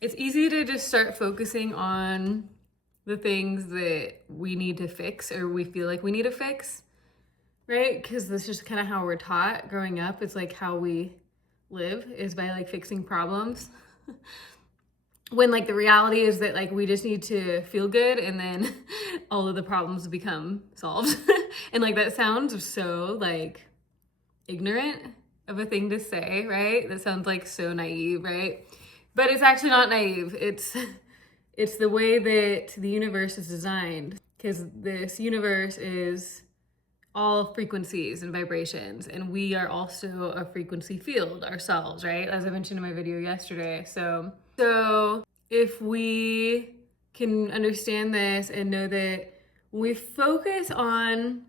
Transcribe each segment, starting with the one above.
It's easy to just start focusing on the things that we need to fix or we feel like we need to fix, right? Because that's just kind of how we're taught growing up. It's like how we live is by like fixing problems. When like the reality is that like we just need to feel good and then all of the problems become solved. And like that sounds so like ignorant of a thing to say, right? That sounds like so naive, right? But it's actually not naive. It's the way that the universe is designed, because this universe is all frequencies and vibrations, and we are also a frequency field ourselves, right? As I mentioned in my video yesterday. So if we can understand this and know that when we focus on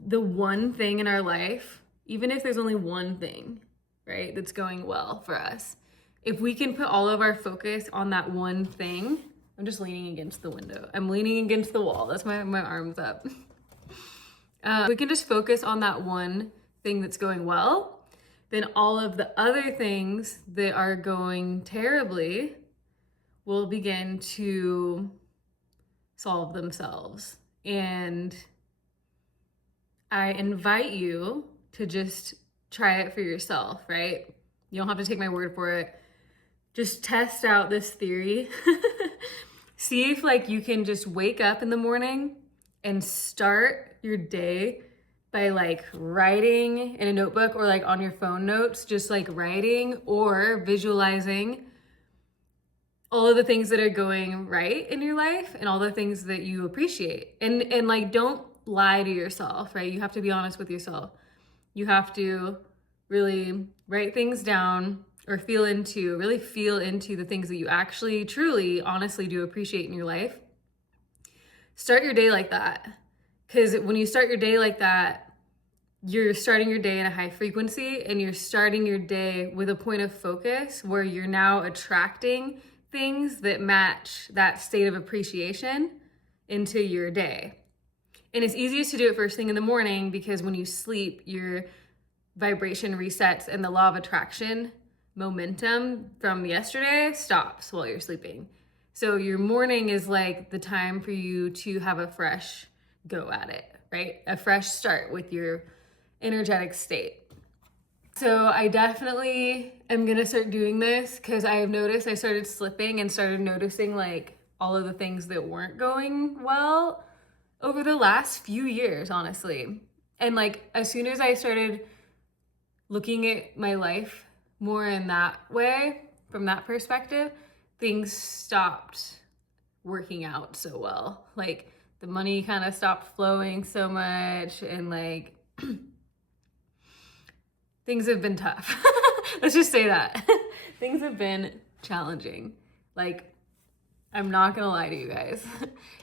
the one thing in our life, even if there's only one thing, right, that's going well for us, if we can put all of our focus on that one thing, I'm just leaning against the window. I'm leaning against the wall. That's my arms up. We can just focus on that one thing that's going well, then all of the other things that are going terribly will begin to solve themselves. And I invite you to just try it for yourself, right? You don't have to take my word for it. Just test out this theory. See if like you can just wake up in the morning and start your day by like writing in a notebook or like on your phone notes, just like writing or visualizing all of the things that are going right in your life and all the things that you appreciate. And like, don't lie to yourself, right? You have to be honest with yourself. You have to really write things down or really feel into the things that you actually, truly, honestly do appreciate in your life. Start your day like that. Because when you start your day like that, you're starting your day in a high frequency and you're starting your day with a point of focus where you're now attracting things that match that state of appreciation into your day. And it's easiest to do it first thing in the morning because when you sleep, your vibration resets and the law of attraction momentum from yesterday stops while you're sleeping. So your morning is like the time for you to have a fresh go at it, right? A fresh start with your energetic state. So I definitely am gonna start doing this because I have noticed I started slipping and started noticing like all of the things that weren't going well over the last few years, honestly. And like as soon as I started looking at my life more in that way, from that perspective, things stopped working out so well. Like the money kind of stopped flowing so much and like things have been tough. Let's just say that. Things have been challenging. Like, I'm not gonna lie to you guys.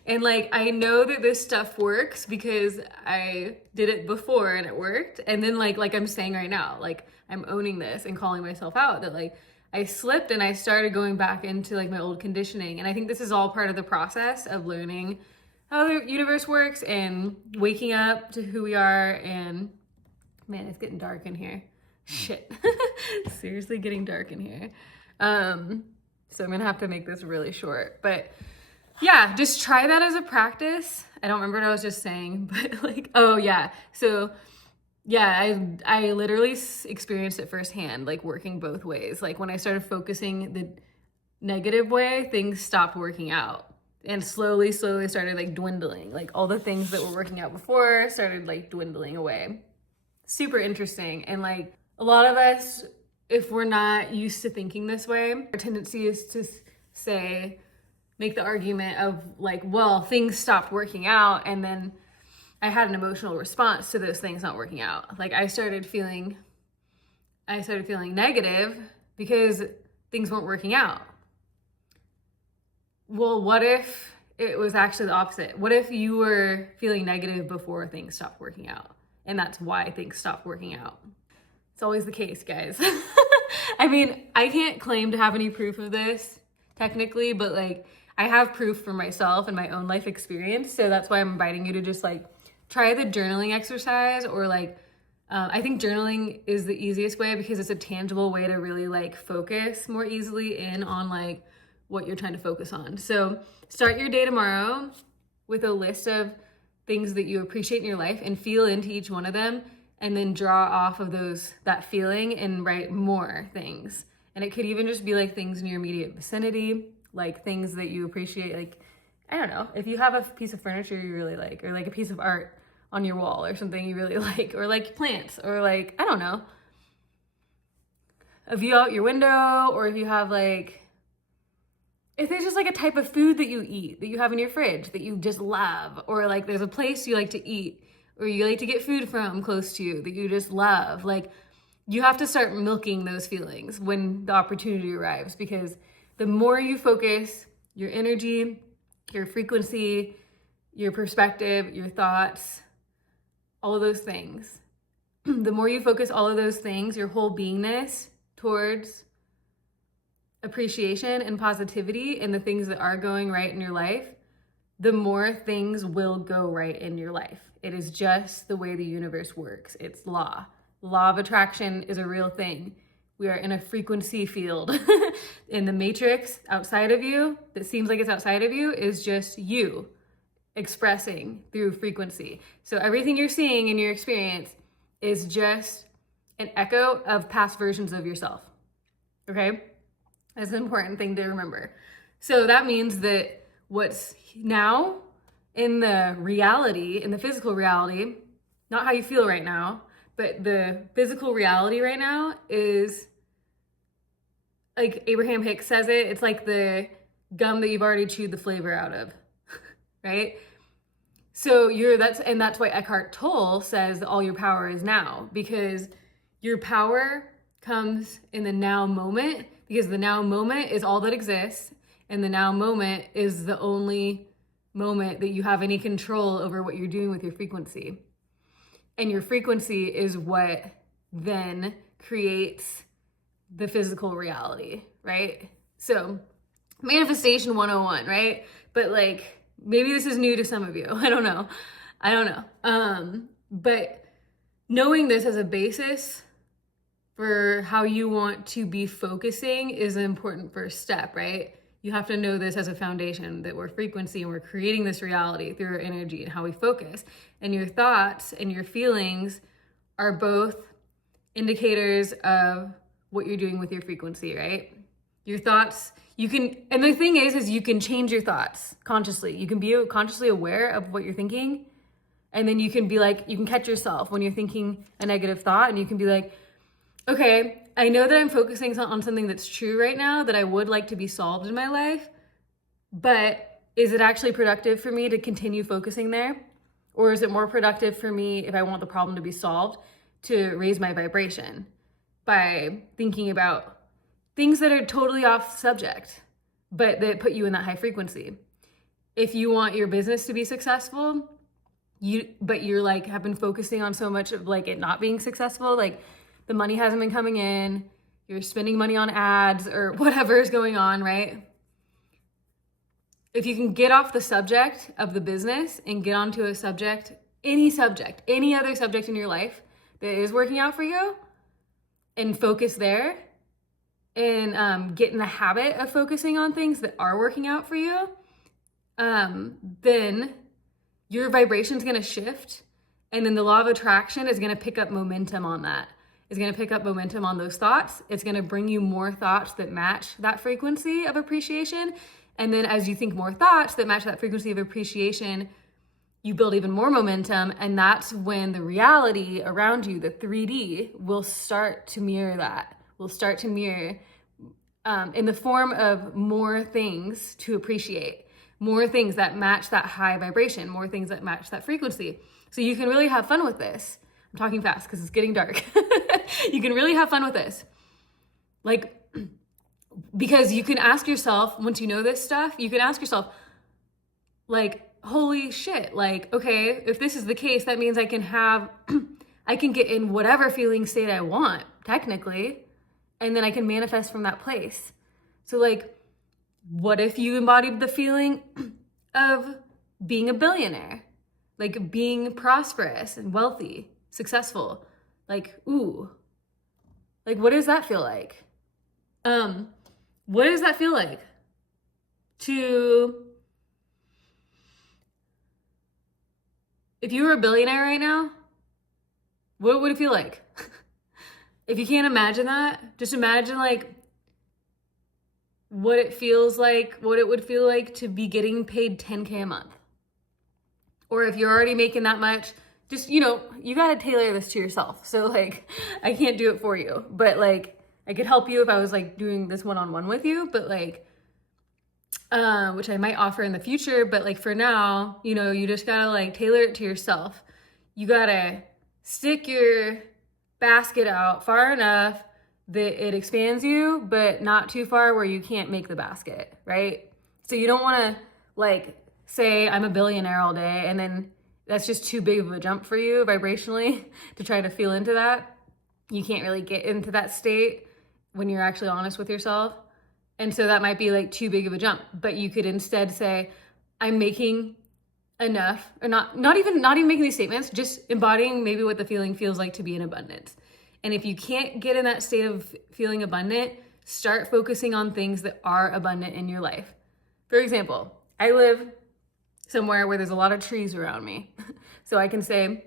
And like, I know that this stuff works because I did it before and it worked. And then like I'm saying right now, like I'm owning this and calling myself out that like I slipped and I started going back into like my old conditioning. And I think this is all part of the process of learning how the universe works and waking up to who we are. And man, it's getting dark in here. Shit. Seriously getting dark in here. So I'm gonna have to make this really short. But yeah, just try that as a practice. I don't remember what I was just saying, but like, oh yeah. So yeah, I literally experienced it firsthand, like working both ways. Like when I started focusing the negative way, things stopped working out and slowly started like dwindling. Like all the things that were working out before started like dwindling away. Super interesting. And like a lot of us, if we're not used to thinking this way, our tendency is to make the argument of like, well, things stopped working out. And then I had an emotional response to those things not working out. Like I started feeling negative because things weren't working out. Well, what if it was actually the opposite? What if you were feeling negative before things stopped working out? And that's why things stopped working out. It's always the case, guys. I mean, I can't claim to have any proof of this technically, but like I have proof for myself and my own life experience. So that's why I'm inviting you to just like try the journaling exercise or like I think journaling is the easiest way because it's a tangible way to really like focus more easily in on like what you're trying to focus on. So start your day tomorrow with a list of things that you appreciate in your life and feel into each one of them, and then draw off of that feeling and write more things. And it could even just be like things in your immediate vicinity, like things that you appreciate. Like, I don't know, if you have a piece of furniture you really like, or like a piece of art on your wall or something you really like, or like plants, or like, I don't know, a view out your window, or if you have like, if there's just like a type of food that you eat, that you have in your fridge that you just love, or like there's a place you like to eat, or you like to get food from close to you that you just love, like you have to start milking those feelings when the opportunity arrives, because the more you focus your energy, your frequency, your perspective, your thoughts, all of those things, the more you focus all of those things, your whole beingness towards appreciation and positivity and the things that are going right in your life, the more things will go right in your life. It is just the way the universe works. It's law. Law of attraction is a real thing. We are in a frequency field. In the matrix outside of you, that seems like it's outside of you, is just you expressing through frequency. So everything you're seeing in your experience is just an echo of past versions of yourself. Okay? That's an important thing to remember. So that means that what's now in the reality, in the physical reality, not how you feel right now, but the physical reality right now is, like Abraham Hicks says it, it's like the gum that you've already chewed the flavor out of, right? So that's why Eckhart Tolle says that all your power is now, because your power comes in the now moment, because the now moment is all that exists, and the now moment is the only moment that you have any control over what you're doing with your frequency. And your frequency is what then creates the physical reality, right? So manifestation 101, right? But like, maybe this is new to some of you. I don't know. But knowing this as a basis for how you want to be focusing is an important first step, right? You have to know this as a foundation, that we're frequency and we're creating this reality through our energy and how we focus. And your thoughts and your feelings are both indicators of what you're doing with your frequency, right? Your thoughts, and the thing is you can change your thoughts consciously. You can be consciously aware of what you're thinking. And then you can be like, you can catch yourself when you're thinking a negative thought, and you can be like, okay, I know that I'm focusing on something that's true right now that I would like to be solved in my life, but is it actually productive for me to continue focusing there? Or is it more productive for me, if I want the problem to be solved, to raise my vibration by thinking about things that are totally off subject, but that put you in that high frequency? If you want your business to be successful, but you're like, have been focusing on so much of like it not being successful, like the money hasn't been coming in, you're spending money on ads or whatever is going on, right? If you can get off the subject of the business and get onto a subject, any other subject in your life that is working out for you, and focus there, and get in the habit of focusing on things that are working out for you, then your vibration is going to shift, and then the law of attraction is going to pick up momentum on that. It's going to pick up momentum on those thoughts. It's going to bring you more thoughts that match that frequency of appreciation. And then as you think more thoughts that match that frequency of appreciation, you build even more momentum. And that's when the reality around you, the 3D, will start to mirror that. Will start to mirror in the form of more things to appreciate, more things that match that high vibration, more things that match that frequency. So you can really have fun with this. I'm talking fast because it's getting dark. You can really have fun with this. Like, because you can ask yourself, once you know this stuff, you can ask yourself, like, holy shit, like, okay, if this is the case, that means I can get in whatever feeling state I want, technically, and then I can manifest from that place. So like, what if you embodied the feeling of being a billionaire? Like being prosperous and wealthy, successful. Like, ooh, like, what does that feel like? What does that feel like to, if you were a billionaire right now, what would it feel like? If you can't imagine that, just imagine like what it feels like, what it would feel like to be getting paid $10K a month. Or if you're already making that much, just, you know, you got to tailor this to yourself. So like, I can't do it for you, but like, I could help you if I was like doing this one-on-one with you, but like, which I might offer in the future, but like for now, you know, you just gotta like tailor it to yourself. You gotta stick your basket out far enough that it expands you, but not too far where you can't make the basket, right? So you don't wanna like say I'm a billionaire all day and then that's just too big of a jump for you vibrationally to try to feel into that. You can't really get into that state when you're actually honest with yourself. And so that might be like too big of a jump, but you could instead say, I'm making enough, or not even making these statements, just embodying maybe what the feeling feels like to be in abundance. And if you can't get in that state of feeling abundant, start focusing on things that are abundant in your life. For example, I live somewhere where there's a lot of trees around me. So I can say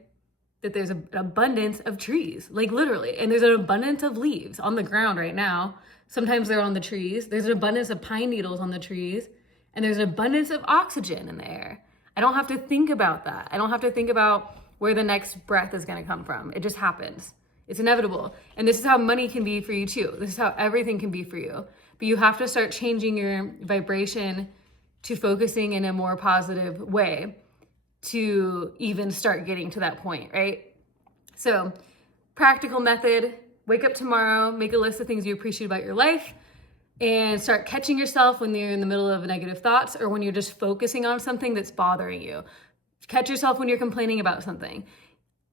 that there's an abundance of trees, like literally, and there's an abundance of leaves on the ground right now. Sometimes they're on the trees. There's an abundance of pine needles on the trees, and there's an abundance of oxygen in the air. I don't have to think about that. I don't have to think about where the next breath is gonna come from. It just happens. It's inevitable. And this is how money can be for you too. This is how everything can be for you. But you have to start changing your vibration to focusing in a more positive way to even start getting to that point, right? So, practical method, wake up tomorrow, make a list of things you appreciate about your life, and start catching yourself when you're in the middle of negative thoughts or when you're just focusing on something that's bothering you. Catch yourself when you're complaining about something.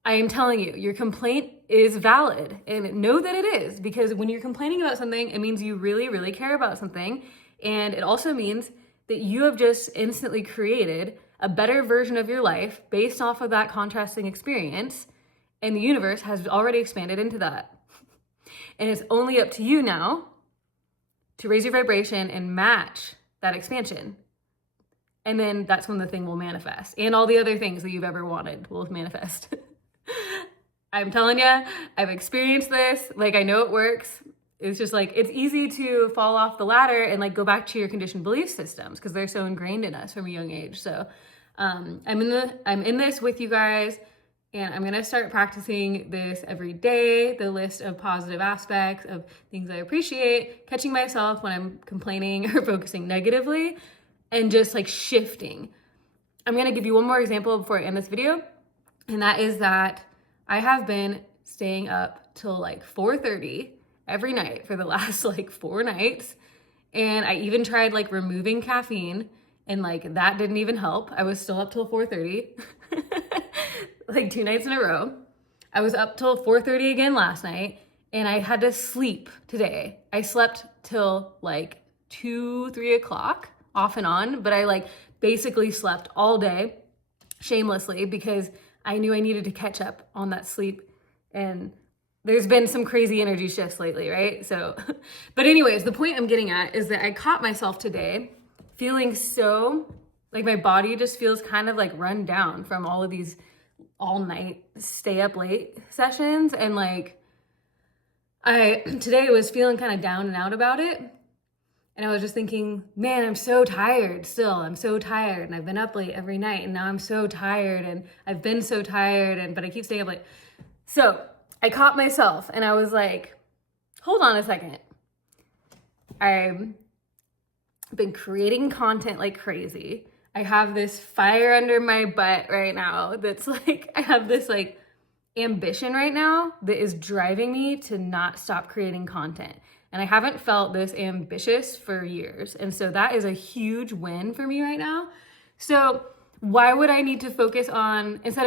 I am telling you, your complaint is valid, and know that it is, because when you're complaining about something, it means you really, really care about something. And it also means that you have just instantly created a better version of your life based off of that contrasting experience. And the universe has already expanded into that. And it's only up to you now to raise your vibration and match that expansion. And then that's when the thing will manifest. And all the other things that you've ever wanted will manifest. I'm telling you, I've experienced this. Like, I know it works. It's just like, it's easy to fall off the ladder and like go back to your conditioned belief systems because they're so ingrained in us from a young age. So I'm in this with you guys, and I'm gonna start practicing this every day, the list of positive aspects of things I appreciate, catching myself when I'm complaining or focusing negatively, and just like shifting. I'm gonna give you one more example before I end this video, and that is that I have been staying up till like 4:30 every night for the last like 4 nights. And I even tried like removing caffeine, and like that didn't even help. I was still up till 4:30, like 2 nights in a row. I was up till 4:30 again last night, and I had to sleep today. I slept till like 2-3 o'clock off and on, but I like basically slept all day shamelessly because I knew I needed to catch up on that sleep. And there's been some crazy energy shifts lately, right? So, but anyways, the point I'm getting at is that I caught myself today feeling so, like my body just feels kind of like run down from all of these all night stay up late sessions. And like, today was feeling kind of down and out about it. And I was just thinking, man, I'm so tired still. I'm so tired. And I've been up late every night, and now I'm so tired, and I've been so tired, but I keep staying up late. So I caught myself and I was like, hold on a second. I've been creating content like crazy. I have this fire under my butt right now that's like, I have this like ambition right now that is driving me to not stop creating content. And I haven't felt this ambitious for years. And so that is a huge win for me right now. So why would I need to focus on, instead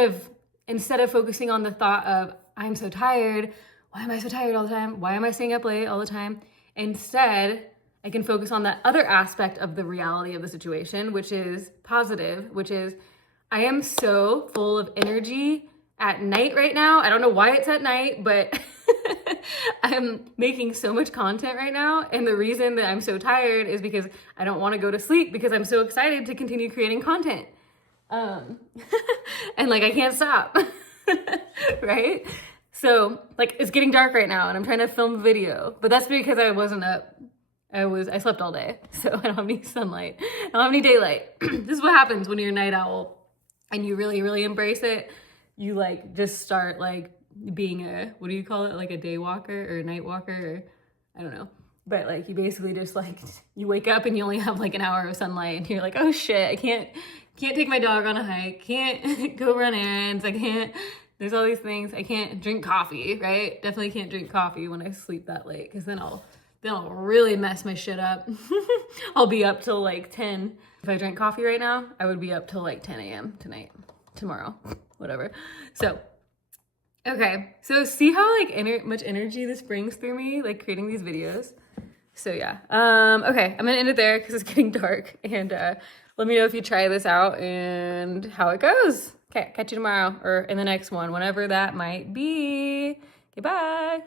of focusing on the thought of, I'm so tired, why am I so tired all the time? Why am I staying up late all the time? Instead, I can focus on that other aspect of the reality of the situation, which is positive, which is I am so full of energy at night right now. I don't know why it's at night, but I'm making so much content right now. And the reason that I'm so tired is because I don't want to go to sleep because I'm so excited to continue creating content. And like, I can't stop, right? So like, it's getting dark right now and I'm trying to film a video, but that's because I wasn't up. I slept all day, so I don't have any sunlight. I don't have any daylight. This is what happens when you're a night owl and you really, really embrace it. You like just start like being a, what do you call it? Like a day walker or a night walker, or I don't know. But like, you basically just like, you wake up and you only have like an hour of sunlight and you're like, oh shit, I can't take my dog on a hike. Can't go run errands. I can't, there's all these things. I can't drink coffee, right? Definitely can't drink coffee when I sleep that late, because then I'll really mess my shit up. I'll be up till like 10. If I drank coffee right now, I would be up till like 10 a.m. tomorrow, whatever. So, okay. So see how like much energy this brings through me, like creating these videos. So yeah. Okay, I'm gonna end it there because it's getting dark, and let me know if you try this out and how it goes. Okay, catch you tomorrow or in the next one, whenever that might be. Okay, bye.